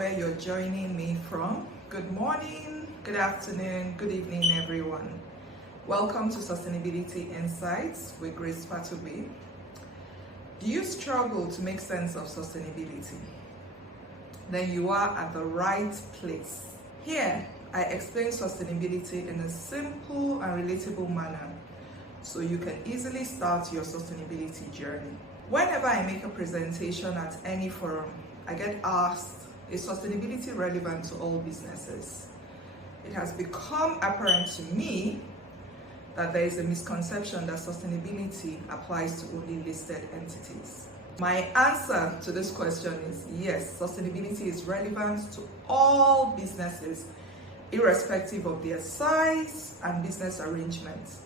where you're joining me from. Good morning, good afternoon, good evening, everyone. Welcome to Sustainability Insights with Grace Patobe. Do you struggle to make sense of sustainability? Then you are at the right place. Here, I explain sustainability in a simple and relatable manner so you can easily start your sustainability journey. Whenever I make a presentation at any forum, I get asked, is sustainability relevant to all businesses? It has become apparent to me that there is a misconception that sustainability applies to only listed entities. My answer to this question is yes, sustainability is relevant to all businesses, irrespective of their size and business arrangements.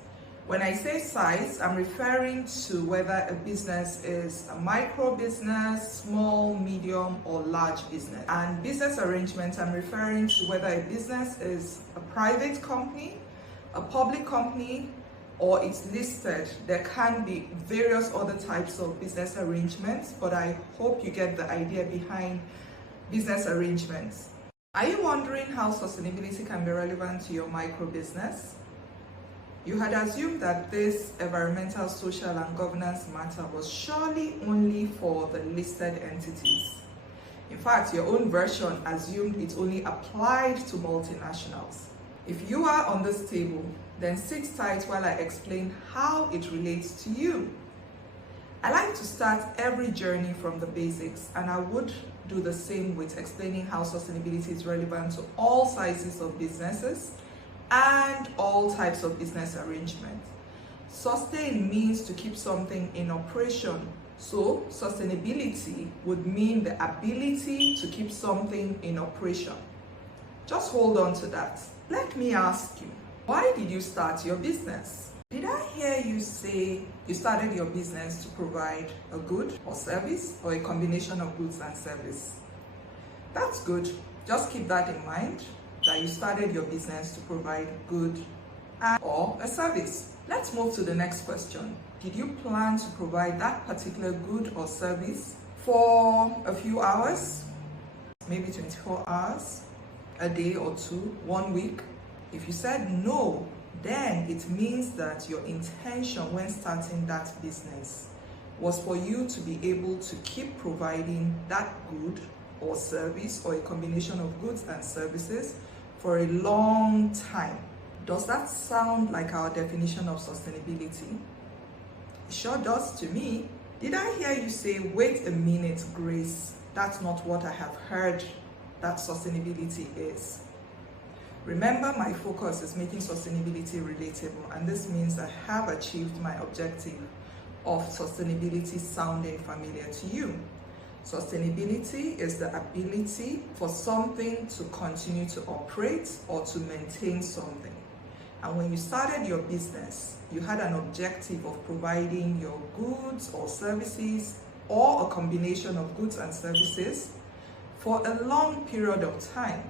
When I say size, I'm referring to whether a business is a micro business, small, medium, or large business. And business arrangement, I'm referring to whether a business is a private company, a public company, or it's listed. There can be various other types of business arrangements, but I hope you get the idea behind business arrangements. Are you wondering how sustainability can be relevant to your micro business? You had assumed that this environmental, social, and governance matter was surely only for the listed entities. In fact, your own version assumed it only applied to multinationals. If you are on this table, then sit tight while I explain how it relates to you. I like to start every journey from the basics, and I would do the same with explaining how sustainability is relevant to all sizes of businesses and all types of business arrangements. Sustain means to keep something in operation. So sustainability would mean the ability to keep something in operation. Just hold on to that. Let me ask you, why did you start your business? Did I hear you say you started your business to provide a good or service, or a combination of goods and service? That's good. Just keep that in mind, that you started your business to provide good or a service. Let's move to the next question. Did you plan to provide that particular good or service for a few hours, maybe 24 hours, a day or two, 1 week? If you said no, then it means that your intention when starting that business was for you to be able to keep providing that good or service, or a combination of goods and services, for a long time. Does that sound like our definition of sustainability? It sure does to me. Did I hear you say, wait a minute, Grace, that's not what I have heard that sustainability is? Remember, my focus is making sustainability relatable, and this means I have achieved my objective of sustainability sounding familiar to you. Sustainability is the ability for something to continue to operate or to maintain something. And when you started your business, you had an objective of providing your goods or services, or a combination of goods and services, for a long period of time.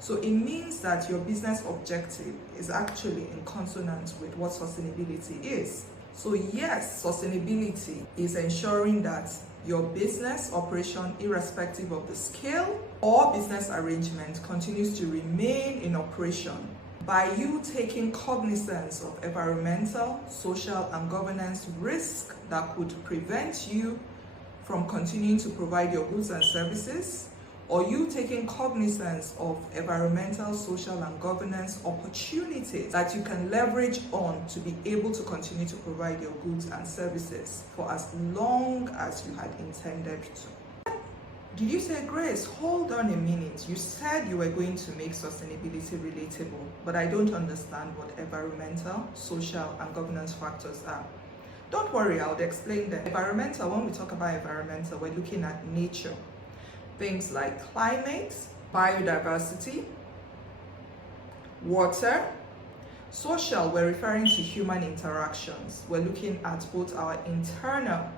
So it means that your business objective is actually in consonance with what sustainability is. So yes, sustainability is ensuring that your business operation, irrespective of the scale or business arrangement, continues to remain in operation by you taking cognizance of environmental, social, and governance risks that could prevent you from continuing to provide your goods and services, or you taking cognizance of environmental, social, and governance opportunities that you can leverage on to be able to continue to provide your goods and services for as long as you had intended to. Did you say, Grace, hold on a minute, you said you were going to make sustainability relatable, but I don't understand what environmental, social, and governance factors are. Don't worry, I'll explain them. Environmental, when we talk about environmental, we're looking at nature. Things like climate, biodiversity, water. Social, we're referring to human interactions. We're looking at both our internal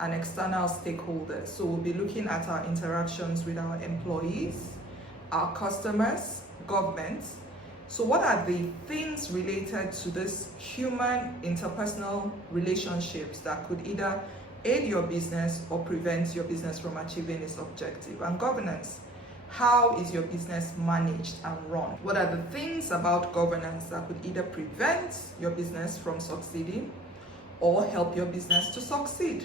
and external stakeholders. So we'll be looking at our interactions with our employees, our customers, government. So what are the things related to this human interpersonal relationships that could either aid your business or prevent your business from achieving its objective? And governance, How is your business managed and run? What are the things about governance that could either prevent your business from succeeding or help your business to succeed?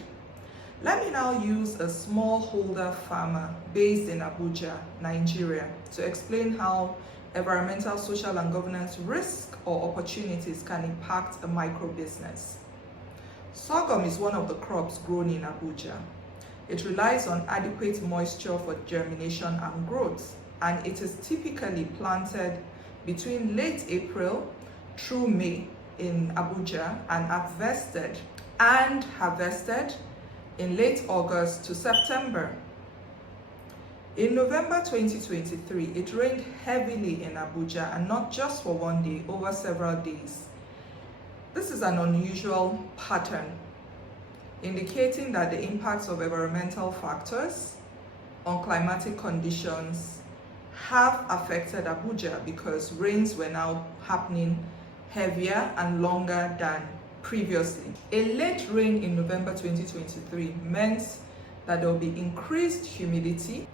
Let me now use a smallholder farmer based in Abuja, Nigeria, to explain how environmental, social, and governance risk or opportunities can impact a micro business. Sorghum is one of the crops grown in Abuja. It relies on adequate moisture for germination and growth, and it is typically planted between late April through May in Abuja and harvested in late August to September. In November 2023, it rained heavily in Abuja, and not just for one day, over several days. This is an unusual pattern, indicating that the impacts of environmental factors on climatic conditions have affected Abuja, because rains were now happening heavier and longer than previously. A late rain in November 2023 meant that there will be increased humidity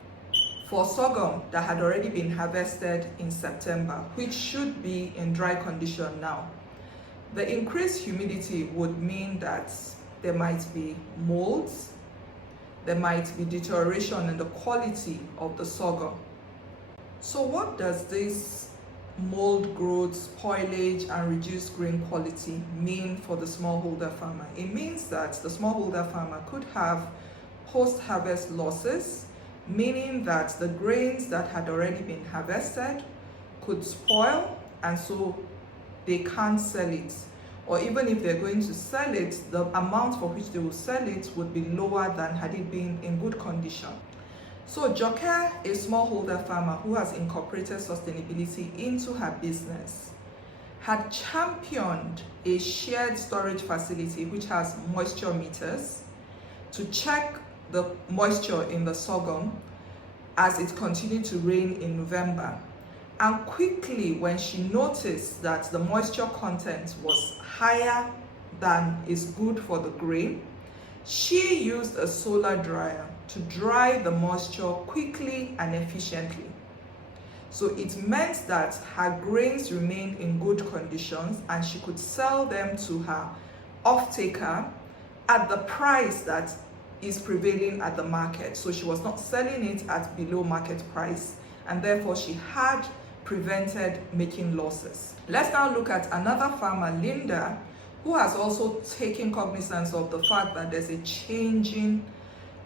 for sorghum that had already been harvested in September, which should be in dry condition now. The increased humidity would mean that there might be molds, there might be deterioration in the quality of the sorghum. So what does this mold growth, spoilage, and reduced grain quality mean for the smallholder farmer? It means that the smallholder farmer could have post-harvest losses, meaning that the grains that had already been harvested could spoil, and so they can't sell it. Or even if they're going to sell it, the amount for which they will sell it would be lower than had it been in good condition. So Joke, a smallholder farmer who has incorporated sustainability into her business, had championed a shared storage facility which has moisture meters to check the moisture in the sorghum as it continued to rain in November. And quickly, when she noticed that the moisture content was higher than is good for the grain, she used a solar dryer to dry the moisture quickly and efficiently. So it meant that her grains remained in good conditions, and she could sell them to her off-taker at the price that is prevailing at the market. So she was not selling it at below market price, and therefore she had prevented making losses. Let's now look at another farmer, Linda, who has also taken cognizance of the fact that there's a changing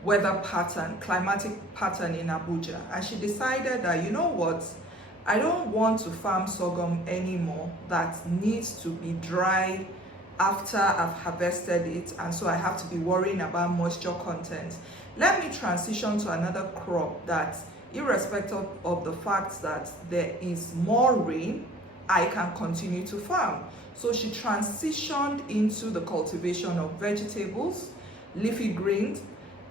weather pattern, climatic pattern in Abuja, and she decided that, you know what, I don't want to farm sorghum anymore that needs to be dry after I've harvested it, and so I have to be worrying about moisture content. Let me transition to another crop that, irrespective of the fact that there is more rain, I can continue to farm. So she transitioned into the cultivation of vegetables, leafy greens,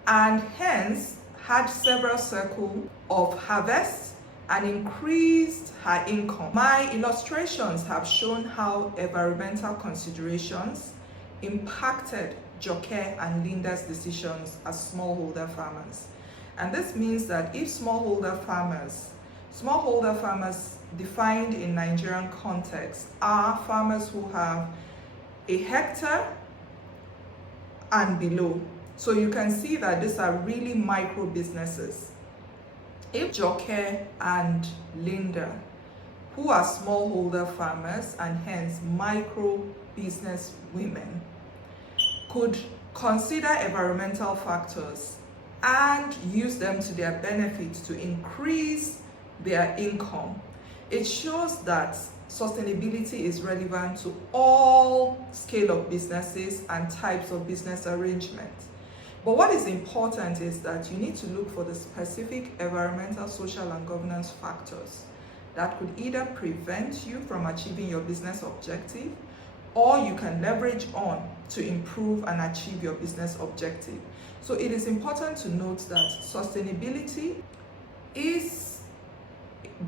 and hence had several cycles of harvest and increased her income. My illustrations have shown how environmental considerations impacted Joke and Linda's decisions as smallholder farmers. And this means that if smallholder farmers defined in Nigerian context are farmers who have a hectare and below. So you can see that these are really micro businesses. If Joke and Linda, who are smallholder farmers and hence micro business women, could consider environmental factors and use them to their benefit to increase their income, it shows that sustainability is relevant to all scale of businesses and types of business arrangements. But what is important is that you need to look for the specific environmental, social, and governance factors that could either prevent you from achieving your business objective, or you can leverage on to improve and achieve your business objective. So it is important to note that sustainability is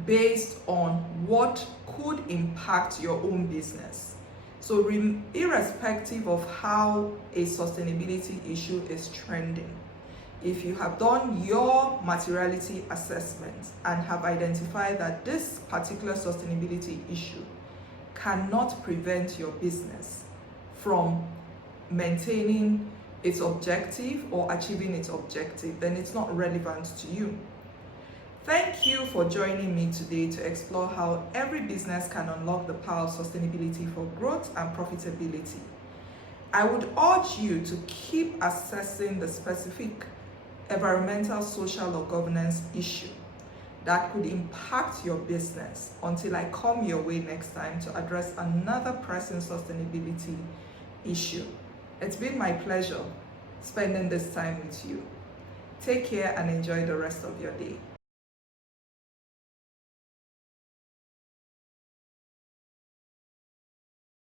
based on what could impact your own business. So irrespective of how a sustainability issue is trending, if you have done your materiality assessment and have identified that this particular sustainability issue cannot prevent your business from maintaining its objective or achieving its objective, then it's not relevant to you. Thank you for joining me today to explore how every business can unlock the power of sustainability for growth and profitability. I would urge you to keep assessing the specific environmental, social, or governance issue that could impact your business until I come your way next time to address another pressing sustainability issue. It's been my pleasure spending this time with you. Take care and enjoy the rest of your day.